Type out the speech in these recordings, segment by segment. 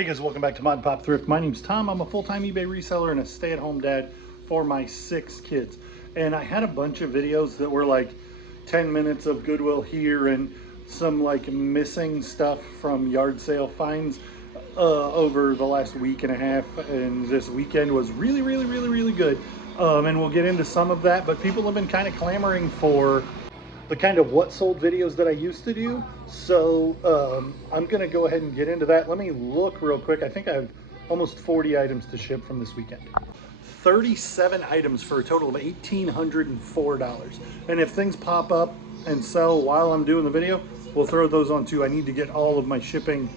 Hey guys, welcome back to Mod Pop Thrift. My name's Tom. I'm a full-time eBay reseller and a stay-at-home dad for my 6 kids. And I had a bunch of videos that were like 10 minutes of Goodwill here and some like missing stuff from yard sale finds over the last week and a half. And this weekend was really good. And we'll get into some of that, but people have been kind of clamoring for the kind of what sold videos that I used to do. So I'm gonna go ahead and get into that. Let me look real quick. I think I have almost 40 items to ship from this weekend. 37 items for a total of $1,804. And if things pop up and sell while I'm doing the video, we'll throw those on too. I need to get all of my shipping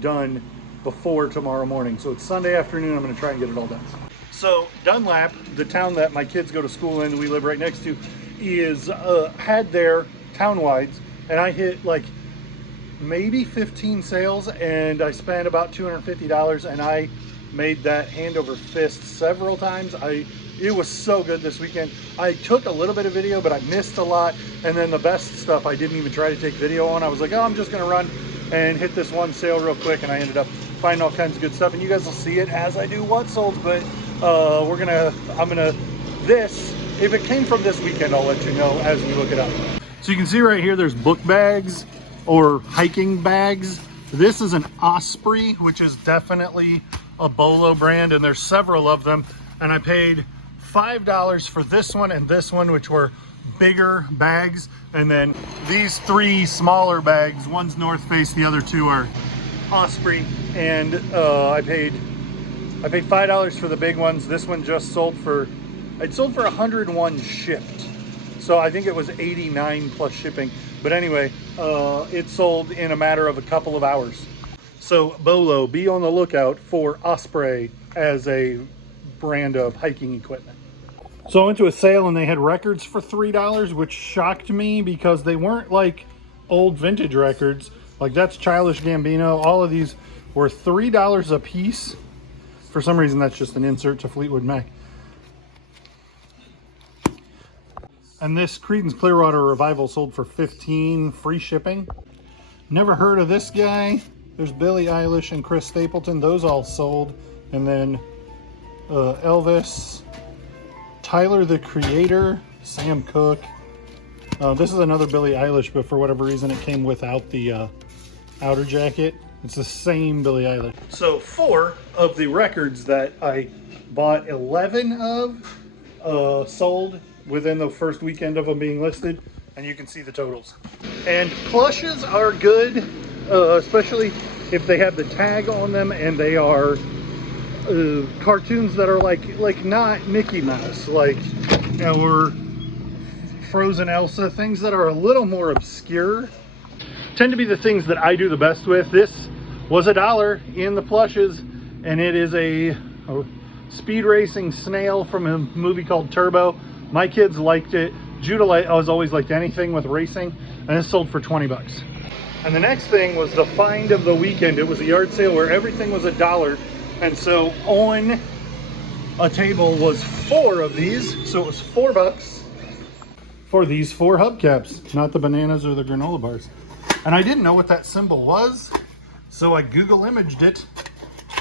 done before tomorrow morning. So it's Sunday afternoon, I'm gonna try and get it all done. So Dunlap, the town that my kids go to school in, we live right next to, is had their town-wides, and I hit like maybe 15 sales, and I spent about $250, and I made that hand over fist several times. It was so good this weekend. I took a little bit of video, but I missed a lot, and then the best stuff I didn't even try to take video on. I was like, oh, I'm just gonna run and hit this one sale real quick, and I ended up finding all kinds of good stuff, and you guys will see it as I do what sold. But if it came from this weekend, I'll let you know as we look it up. So you can see right here, there's book bags or hiking bags. This is an Osprey, which is definitely a Bolo brand, and there's several of them. And I paid $5 for this one and this one, which were bigger bags. And then these 3 smaller bags, one's North Face, the other 2 are Osprey. And I paid $5 for the big ones. This one just sold for, it sold for 101 shipped. So I think it was 89 plus shipping. But anyway, it sold in a matter of a couple of hours. So Bolo, be on the lookout for Osprey as a brand of hiking equipment. So I went to a sale and they had records for $3, which shocked me because they weren't like old vintage records. Like that's Childish Gambino. All of these were $3 a piece. For some reason, that's just an insert to Fleetwood Mac. And this Creedence Clearwater Revival sold for $15, free shipping. Never heard of this guy. There's Billie Eilish and Chris Stapleton. Those all sold. And then Elvis, Tyler the Creator, Sam Cooke. This is another Billie Eilish, but for whatever reason it came without the outer jacket. It's the same Billie Eilish. So 4 of the records that I bought 11 of sold within the first weekend of them being listed, and you can see the totals. And Plushes are good, especially if they have the tag on them and they are cartoons that are like not Mickey Mouse, like, you know, or Frozen Elsa, things that are a little more obscure tend to be the things that I do the best with. This was $1 in the Plushes, and it is a speed racing snail from a movie called Turbo. My kids liked it. Judah has always liked anything with racing, and it sold for 20 bucks. And the next thing was the find of the weekend. It was a yard sale where everything was $1, and so on a table was 4 of these, so it was 4 bucks for these 4 hubcaps, not the bananas or the granola bars. And I didn't know what that symbol was, so I Google imaged it,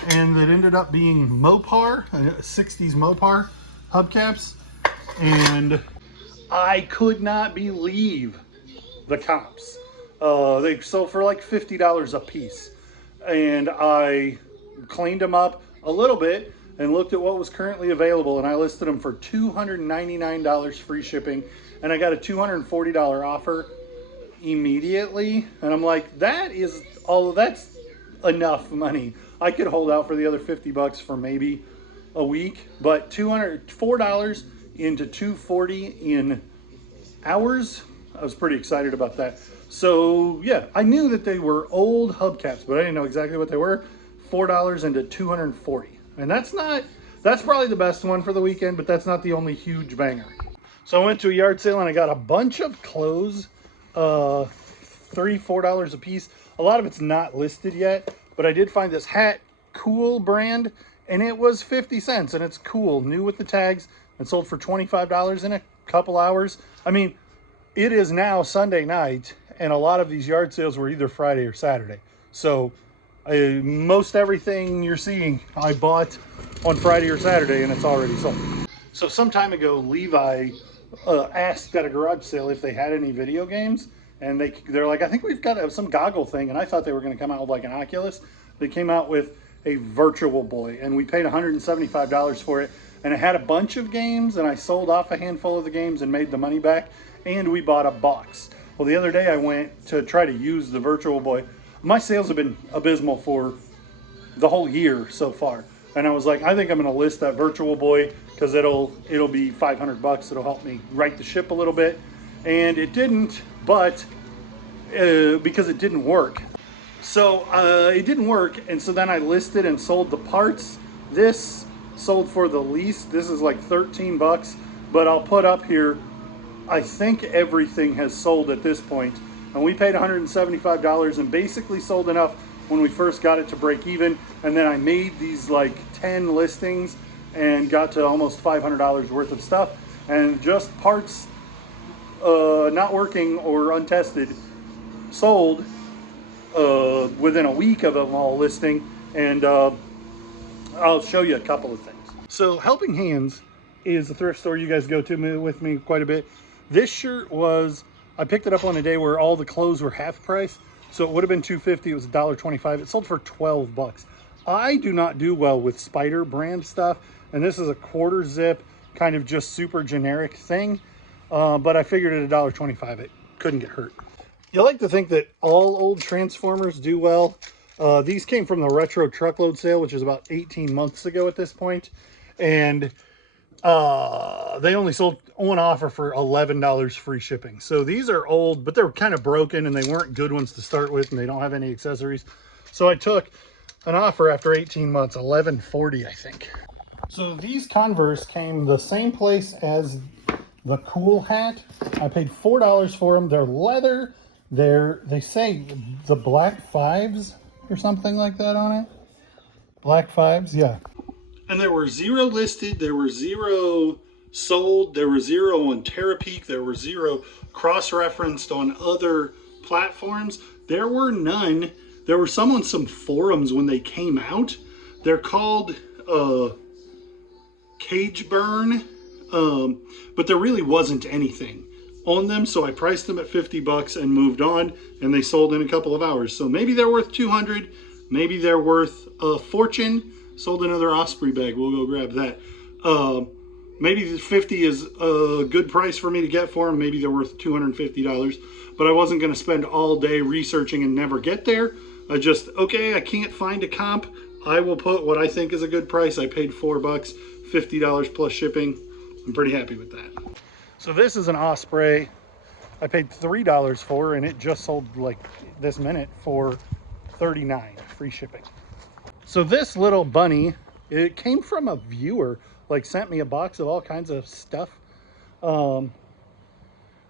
and it ended up being Mopar, 60s Mopar hubcaps. And I could not believe the comps. They sold for like $50 a piece. And I cleaned them up a little bit and looked at what was currently available, and I listed them for $299 free shipping, and I got a $240 offer immediately. And I'm like, that's enough money. I could hold out for the other 50 bucks for maybe a week, but $4 into $240 in hours, I was pretty excited about that. So yeah, I knew that they were old hubcaps, but I didn't know exactly what they were. $4 into $240, and that's probably the best one for the weekend, but that's not the only huge banger. So I went to a yard sale and I got a bunch of clothes, $3, $4 a piece. A lot of it's not listed yet, but I did find this hat, Cool brand, and it was 50 cents, and it's cool, new with the tags, and sold for $25 in a couple hours. I mean, it is now Sunday night, and a lot of these yard sales were either Friday or Saturday. So Most everything you're seeing I bought on Friday or Saturday, and it's already sold. So some time ago, Levi asked at a garage sale if they had any video games, and they're like, I think we've got some goggle thing, and I thought they were going to come out with like an Oculus. They came out with a Virtual Boy, and we paid $175 for it, and it had a bunch of games, and I sold off a handful of the games and made the money back, and we bought a box. Well, the other day I went to try to use the Virtual Boy. My sales have been abysmal for the whole year so far, and I was like, I think I'm going to list that Virtual Boy because it'll be $500. It'll help me right the ship a little bit, and it didn't, but because it didn't work. So it didn't work, and so then I listed and sold the parts. This sold for the least. This is like 13 bucks, but I'll put up here, I think everything has sold at this point, and we paid $175 and basically sold enough when we first got it to break even, and then I made these like 10 listings and got to almost $500 worth of stuff, and just parts not working or untested sold within a week of them all listing, and I'll show you a couple of things. So Helping Hands is the thrift store you guys go to with me quite a bit. This shirt I picked it up on a day where all the clothes were half price, so it would have been $2.50. It was $1.25. It sold for 12 bucks. I do not do well with Spider brand stuff, and this is a quarter zip, kind of just super generic thing, but I figured at $1.25 it couldn't get hurt. You like to think that all old Transformers do well. These came from the retro truckload sale, which is about 18 months ago at this point, and they only sold on offer for $11 free shipping. So these are old, but they're kind of broken, and they weren't good ones to start with, and they don't have any accessories. So I took an offer after 18 months, $11.40, I think. So these Converse came the same place as the Cool hat. I paid $4 for them. They're leather. They say the Black Fives or something like that on it. Black Fives, yeah. And there were 0 listed, there were 0 sold, there were 0 on Terapeak, there were 0 cross-referenced on other platforms. There were none. There were some on some forums when they came out. They're called Cage Burn, but there really wasn't anything on them, so I priced them at 50 bucks and moved on, and they sold in a couple of hours. So maybe they're worth 200, maybe they're worth a fortune. Sold another Osprey bag, we'll go grab that. Maybe 50 is a good price for me to get for them. Maybe they're worth $250, but I wasn't going to spend all day researching and never get there. Okay, I can't find a comp. I will put what I think is a good price. I paid 4 bucks, $50 plus shipping. I'm pretty happy with that. So this is an Osprey. I paid $3 for, and it just sold like this minute for $39, free shipping. So this little bunny, it came from a viewer, like sent me a box of all kinds of stuff.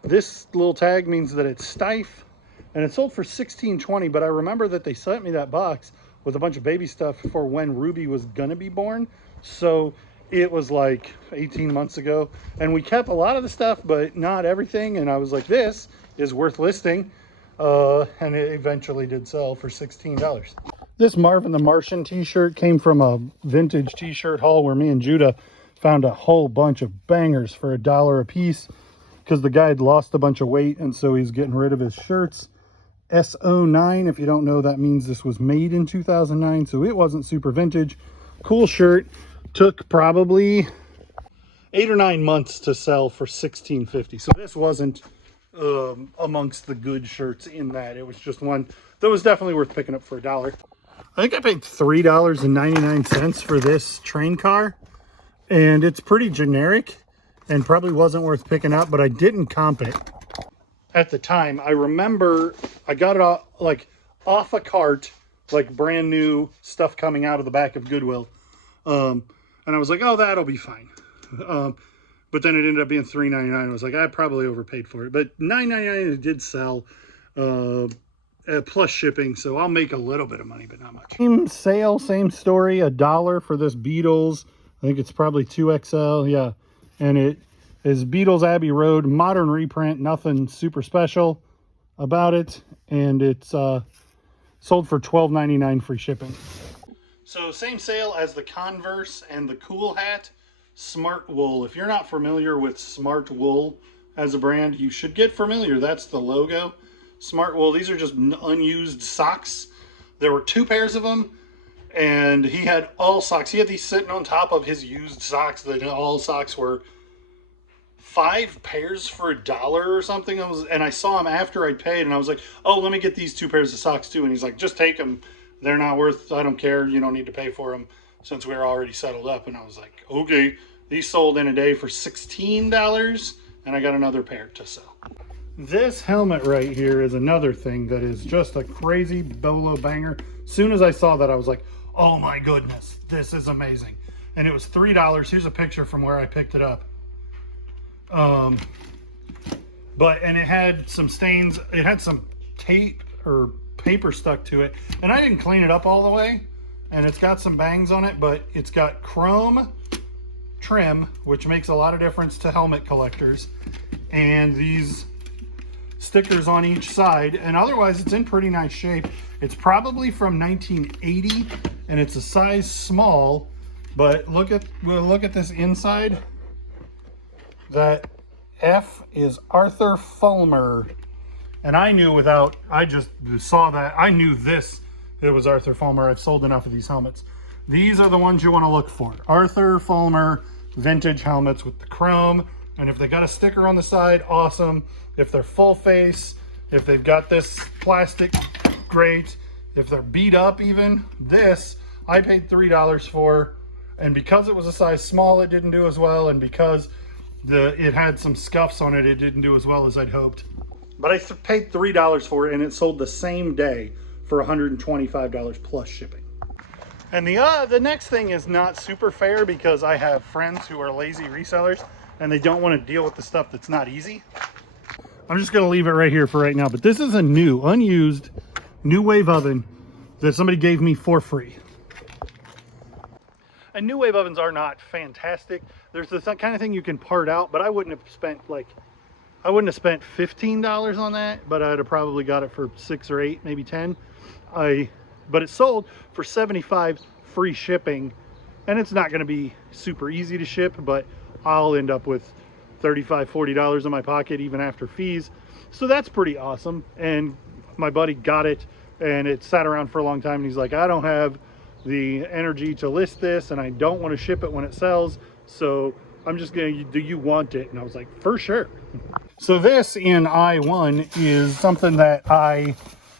This little tag means that it's Stife, and it sold for $16.20, but I remember that they sent me that box with a bunch of baby stuff for when Ruby was gonna be born. So it was like 18 months ago, and we kept a lot of the stuff, but not everything. And I was like, this is worth listing. And it eventually did sell for $16. This Marvin the Martian t-shirt came from a vintage t-shirt haul where me and Judah found a whole bunch of bangers for $1 a piece because the guy had lost a bunch of weight, and so he's getting rid of his shirts. S09, if you don't know, that means this was made in 2009, so it wasn't super vintage. Cool shirt. Took probably 8 or 9 months to sell for $16.50. So this wasn't amongst the good shirts in that. It was just one that was definitely worth picking up for $1. I think I paid $3.99 for this train car, and it's pretty generic and probably wasn't worth picking up, but I didn't comp it at the time. I remember I got it off a cart, like brand new stuff coming out of the back of Goodwill. And I was like, oh, that'll be fine. But then it ended up being $3.99. I was like, I probably overpaid for it. But $9.99 it did sell, plus shipping. So I'll make a little bit of money, but not much. Same sale, same story. $1 for this Beatles. I think it's probably 2XL. Yeah. And it is Beatles Abbey Road, modern reprint. Nothing super special about it. And it's Sold for $12.99 free shipping. So same sale as the Converse and the Cool Hat. Smart Wool. If you're not familiar with Smart Wool as a brand, you should get familiar. That's the logo. Smart Wool. These are just unused socks. There were 2 pairs of them, and he had all socks. He had these sitting on top of his used socks. All socks were 5 pairs for $1 or something. And I saw him after I'd paid, and I was like, oh, let me get these 2 pairs of socks too. And he's like, just take them. They're not worth, I don't care. You don't need to pay for them since we were already settled up. And I was like, okay. These sold in a day for $16, and I got another pair to sell. This helmet right here is another thing that is just a crazy bolo banger. As soon as I saw that, I was like, oh my goodness, this is amazing. And it was $3. Here's a picture from where I picked it up. And it had some stains. It had some tape or paper stuck to it, and I didn't clean it up all the way, and it's got some bangs on it, but it's got chrome trim, which makes a lot of difference to helmet collectors, and these stickers on each side, and otherwise it's in pretty nice shape. It's probably from 1980, and it's a size small, but we'll look at this inside. That F is Arthur Fulmer. And I knew I just saw that. I knew it was Arthur Fulmer. I've sold enough of these helmets. These are the ones you want to look for. Arthur Fulmer vintage helmets with the chrome. And if they got a sticker on the side, awesome. If they're full face, if they've got this plastic, great. If they're beat up even, this I paid $3 for. And because it was a size small, it didn't do as well. And because it had some scuffs on it, it didn't do as well as I'd hoped. But I paid $3 for it, and it sold the same day for $125 plus shipping. And the next thing is not super fair, because I have friends who are lazy resellers, and they don't want to deal with the stuff that's not easy. I'm just going to leave it right here for right now. But this is a unused, new wave oven that somebody gave me for free. And new wave ovens are not fantastic. There's the kind of thing you can part out, but I wouldn't have spent $15 on that, but I'd have probably got it for 6 or 8, maybe 10. But it sold for $75 free shipping, and it's not going to be super easy to ship, but I'll end up with $35, $40 in my pocket even after fees. So that's pretty awesome. And my buddy got it, and it sat around for a long time, and he's like, I don't have the energy to list this, and I don't want to ship it when it sells, so I'm just gonna, do you want it? And I was like, for sure. So this in I1 is something that I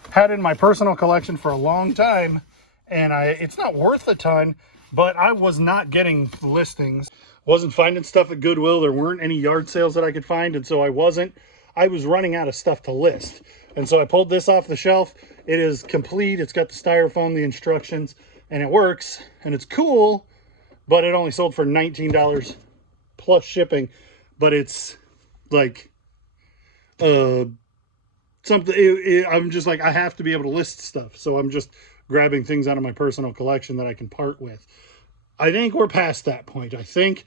had in my personal collection for a long time, and it's not worth a ton, but I was not getting listings. Wasn't finding stuff at Goodwill. There weren't any yard sales that I could find, and so I was running out of stuff to list. And so I pulled this off the shelf. It is complete. It's got the styrofoam, the instructions, and it works, and it's cool, but it only sold for $19 plus shipping. But it's like something, I'm just like, I have to be able to list stuff, so I'm just grabbing things out of my personal collection that I can part with. I think we're past that point. I think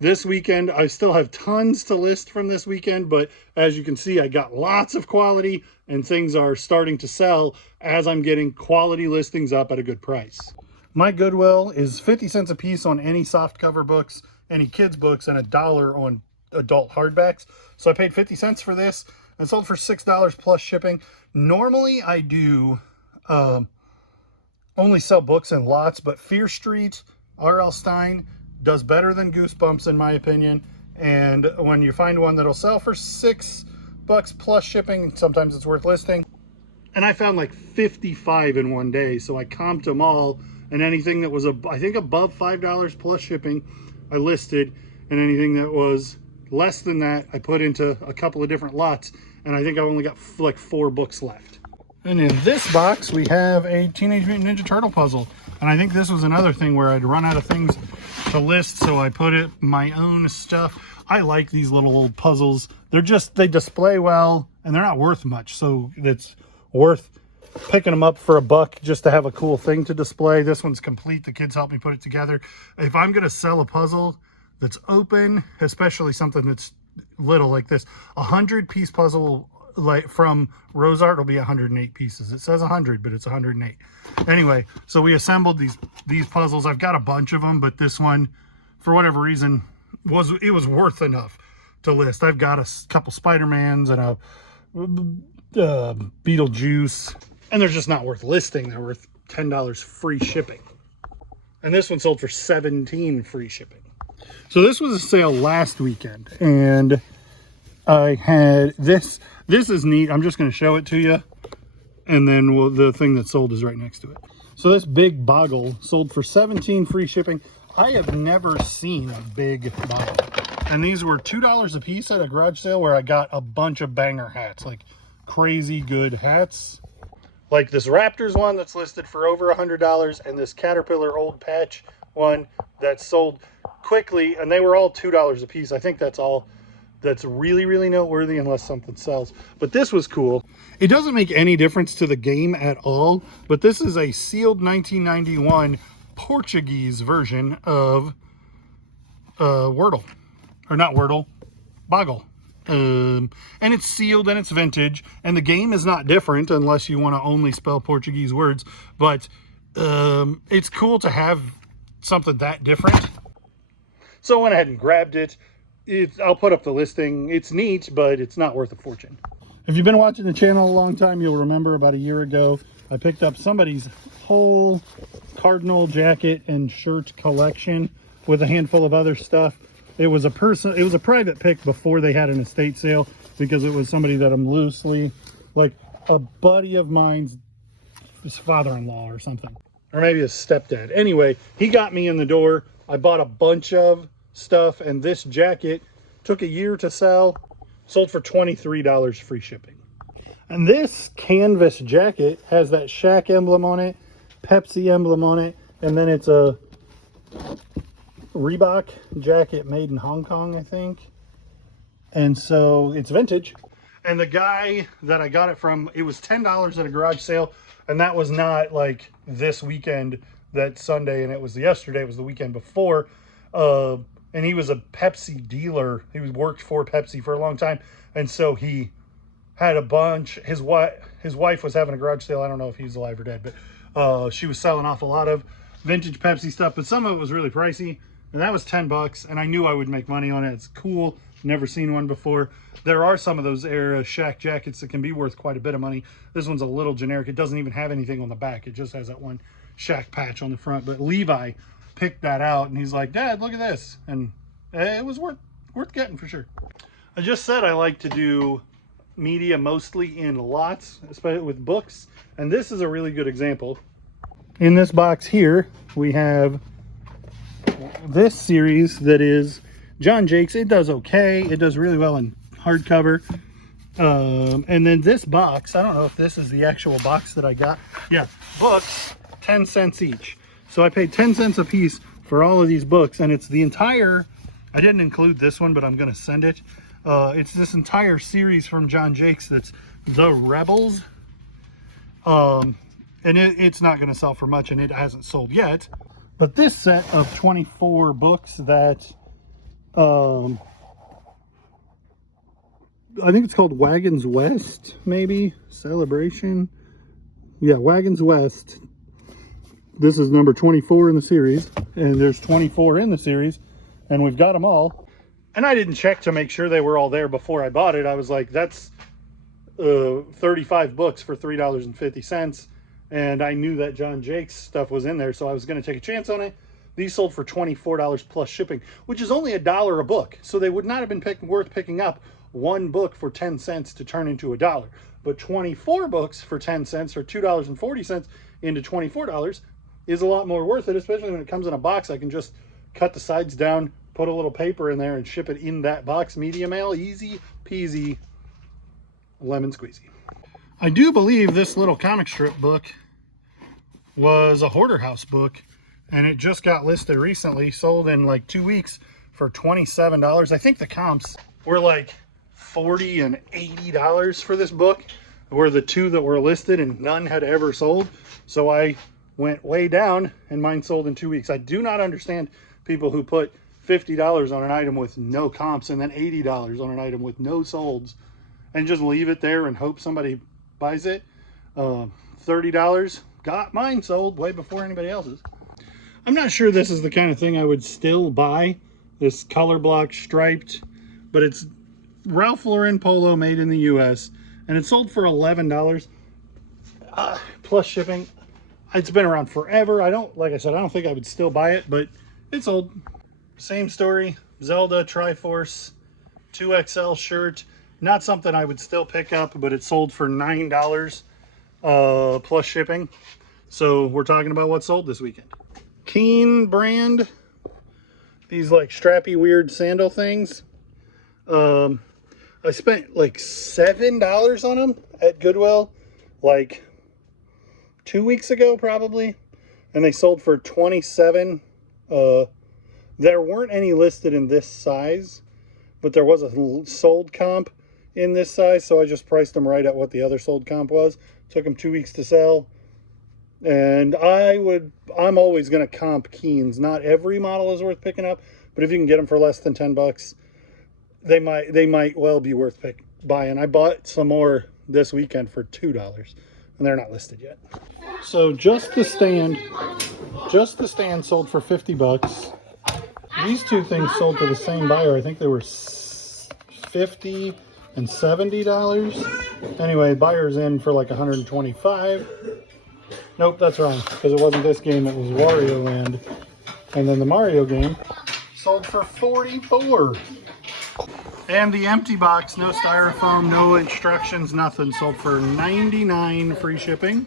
this weekend, I still have tons to list from this weekend, but as you can see, I got lots of quality, and things are starting to sell as I'm getting quality listings up at a good price. My Goodwill is 50 cents a piece on any softcover books, any kids books, and $1 on adult hardbacks. So I paid 50 cents for this and sold for $6 plus shipping. Normally I do only sell books in lots, but Fear Street, R.L. Stine does better than Goosebumps in my opinion. And when you find one that'll sell for $6 plus shipping, sometimes it's worth listing. And I found like 55 in one day, so I comped them all, and anything that was I think above $5 plus shipping I listed, and anything that was less than that I put into a couple of different lots, and I think I only got like 4 books left. And in this box we have a Teenage Mutant Ninja Turtle puzzle, and I think this was another thing where I'd run out of things to list, so I put my own stuff. I like these little old puzzles. They display well, and they're not worth much, so it's worth picking them up for $1 just to have a cool thing to display. This one's complete. The kids helped me put it together. If I'm going to sell a puzzle that's open, especially something that's little like this, 100-piece puzzle like from Rose Art will be 108 pieces. It says 100, but it's 108. Anyway, so we assembled these puzzles. I've got a bunch of them, but this one, for whatever reason, was worth enough to list. I've got a couple Spider-Mans and a Beetlejuice, and they're just not worth listing. They're worth $10 free shipping. And this one sold for $17 free shipping. So this was a sale last weekend, and I had this. This is neat. I'm just going to show it to you, and then the thing that sold is right next to it. So this big boggle sold for $17 free shipping. I have never seen a big boggle. And these were $2 a piece at a garage sale where I got a bunch of banger hats, like crazy good hats. Like this Raptors one that's listed for over $100, and this Caterpillar Old Patch one that sold quickly, and they were all $2 a piece. I think that's all that's really, really noteworthy unless something sells. But this was cool. It doesn't make any difference to the game at all, but this is a sealed 1991 Portuguese version of Wordle. Or not Wordle, Boggle. And it's sealed and it's vintage, and the game is not different unless you want to only spell Portuguese words, but it's cool to have something that different. So I went ahead and grabbed it. I'll put up the listing. It's neat, but it's not worth a fortune. If you've been watching the channel a long time, you'll remember about a year ago I picked up somebody's whole Cardinal jacket and shirt collection with a handful of other stuff. It was a private pick before they had an estate sale, because it was somebody that I'm loosely, like a buddy of mine's, his father-in-law or something, or maybe his stepdad. Anyway, he got me in the door. I bought a bunch of stuff, and this jacket took a year to sell, sold for $23 free shipping. And this canvas jacket has that Shaq emblem on it, Pepsi emblem on it, and then it's a Reebok jacket made in Hong Kong, I think. And so it's vintage. And the guy that I got it from, it was $10 at a garage sale, and that was not like this weekend, that Sunday, and it was yesterday, it was the weekend before. And he was a Pepsi dealer. He worked for Pepsi for a long time, and so he had a bunch. His wife was having a garage sale. I don't know if he's alive or dead, but she was selling off a lot of vintage Pepsi stuff, but some of it was really pricey. And that was $10, and I knew I would make money on it. It's cool. Never seen one before. There are some of those era Shaq jackets that can be worth quite a bit of money. This one's a little generic. It doesn't even have anything on the back. It just has that one Shaq patch on the front. But Levi picked that out, and he's like, "Dad, look at this." And it was worth getting for sure. I just said I like to do media mostly in lots, especially with books. And this is a really good example. In this box here, we have this series that is John Jakes. It does okay. It does really well in hardcover. And then this box, I don't know if this is the actual box that I got. Yeah, books, 10 cents each. So I paid 10 cents a piece for all of these books, and it's the entire, I didn't include this one, but I'm going to send it. It's this entire series from John Jakes that's The Rebels. And it's not going to sell for much, and it hasn't sold yet. But this set of 24 books that, I think it's called Wagons West, maybe? Celebration? Yeah, Wagons West. This is number 24 in the series, and there's 24 in the series, and we've got them all. And I didn't check to make sure they were all there before I bought it. I was like, that's 35 books for $3.50. And I knew that John Jakes stuff was in there, so I was going to take a chance on it. These sold for $24 plus shipping, which is only $1 a book. So they would not have been worth picking up one book for 10 cents to turn into $1. But 24 books for 10 cents or $2.40 into $24 is a lot more worth it, especially when it comes in a box. I can just cut the sides down, put a little paper in there, and ship it in that box. Media mail, easy peasy, lemon squeezy. I do believe this little comic strip book was a Hoarder House book, and it just got listed recently, sold in like 2 weeks for $27. I think the comps were like $40 and $80 for this book, were the two that were listed, and none had ever sold. So I went way down, and mine sold in 2 weeks. I do not understand people who put $50 on an item with no comps and then $80 on an item with no solds. and just leave it there and hope somebody buys it. $30. Got mine sold way before anybody else's. I'm not sure this is the kind of thing I would still buy, this color block striped, but it's Ralph Lauren polo made in the US, and it's sold for $11 plus shipping. It's been around forever. Like I said, I don't think I would still buy it, but it's old. Same story, Zelda Triforce 2XL shirt. Not something I would still pick up, but it sold for $9 plus shipping. So we're talking about what sold this weekend. Keen brand, these like strappy weird sandal things. I spent like $7 on them at Goodwill like 2 weeks ago probably, and they sold for $27. There weren't any listed in this size, but there was a sold comp in this size, so I just priced them right at what the other sold comp was. Took them 2 weeks to sell. And I'm always going to comp Keens. Not every model is worth picking up, but if you can get them for less than 10 bucks, they might well be worth buying. I bought some more this weekend for $2, and they're not listed yet. So just the stand sold for 50 bucks. These two things sold to the same buyer. I think they were $50 and $70. Anyway, buyer's in for like 125. Nope, that's wrong, because it wasn't this game, it was Wario Land. And then the Mario game sold for 44. And the empty box, no styrofoam, no instructions, nothing, sold for 99 free shipping,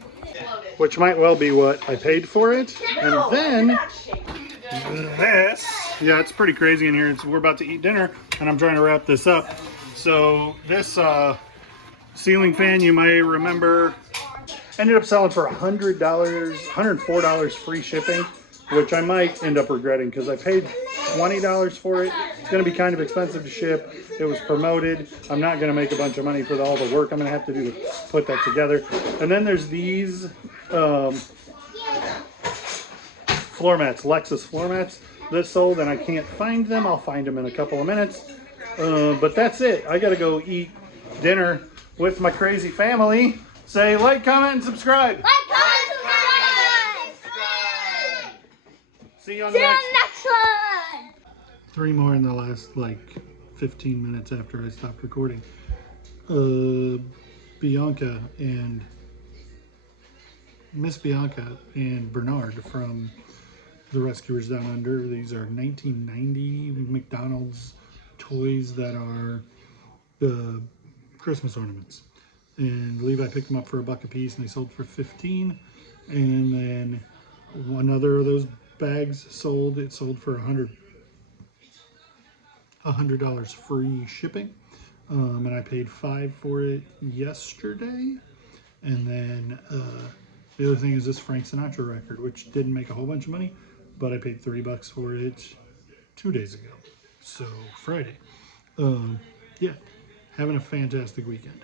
which might well be what I paid for it. And then this, yeah, it's pretty crazy in here. We're about to eat dinner, and I'm trying to wrap this up. So this ceiling fan, you may remember, ended up selling for $100, $104 free shipping, which I might end up regretting because I paid $20 for it. It's going to be kind of expensive to ship. It was promoted. I'm not going to make a bunch of money for all the work I'm going to have to do to put that together. And then there's these floor mats, Lexus floor mats that sold, and I can't find them. I'll find them in a couple of minutes. But that's it. I got to go eat dinner with my crazy family. Say like, comment, and subscribe. Like, comment, subscribe. See you on the next one. 3 more in the last like 15 minutes after I stopped recording. Bianca and Miss Bianca and Bernard from The Rescuers Down Under. These are 1990 McDonald's toys that are Christmas ornaments. And Levi picked them up for $1 a piece, and they sold for 15. And then another of those bags sold. It sold for $100 free shipping. And I paid $5 for it yesterday. And then the other thing is this Frank Sinatra record, which didn't make a whole bunch of money, but I paid $3 for it 2 days ago. So Friday. Yeah, having a fantastic weekend.